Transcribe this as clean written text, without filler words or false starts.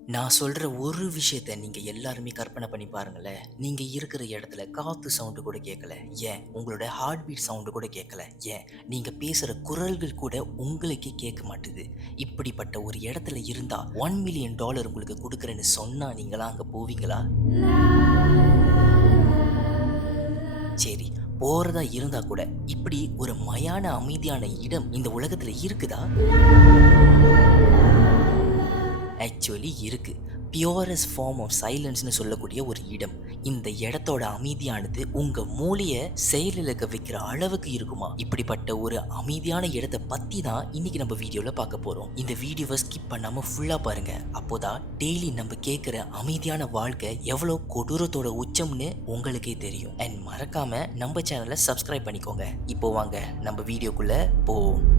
நான் சொல்ற ஒரு விஷயத்த நீங்க எல்லாருமே கற்பனை பண்ணி பாருங்களேன். நீங்க இருக்கிற இடத்துல காத்து சவுண்ட் கூட கேட்கல. ஏன் உங்களோட ஹார்ட் பீட் சவுண்ட் கூட கேட்கல. ஏன் நீங்க பேசுற குரல்கள் கூட உங்களுக்கே கேட்க மாட்டுது. இப்படிப்பட்ட ஒரு இடத்துல இருந்தா $1 மில்லியன் உங்களுக்கு கொடுக்குறேன்னு சொன்னா நீங்களா அங்க போவீங்களா? சரி, போறதா இருந்தா கூட இப்படி ஒரு மயான அமைதியான இடம் இந்த உலகத்துல இருக்குதா? ஆக்சுவலி இருக்கு. பியூரஸ்ட் ஃபார்ம் ஆஃப் சைலன்ஸ்னு சொல்லக்கூடிய ஒரு இடம். இந்த இடத்தோட அமைதியானது உங்க மூளைய செயலிழக்க வைக்கிற அளவுக்கு இருக்குமா? இப்படிப்பட்ட ஒரு அமைதியான இடத்த பத்தி தான் இன்னைக்கு நம்ம வீடியோல பார்க்க போறோம். இந்த வீடியோவை ஸ்கிப் பண்ணாம ஃபுல்லா பாருங்க. அப்போதான் டெய்லி நம்ம கேட்கிற அமைதியான வாழ்க்கை எவ்வளவு கொடூரத்தோட உச்சம்னு உங்களுக்கே தெரியும். அண்ட் மறக்காம நம்ம சேனலை சப்ஸ்கிரைப் பண்ணிக்கோங்க. இப்போ வாங்க நம்ம வீடியோக்குள்ள போவோம்.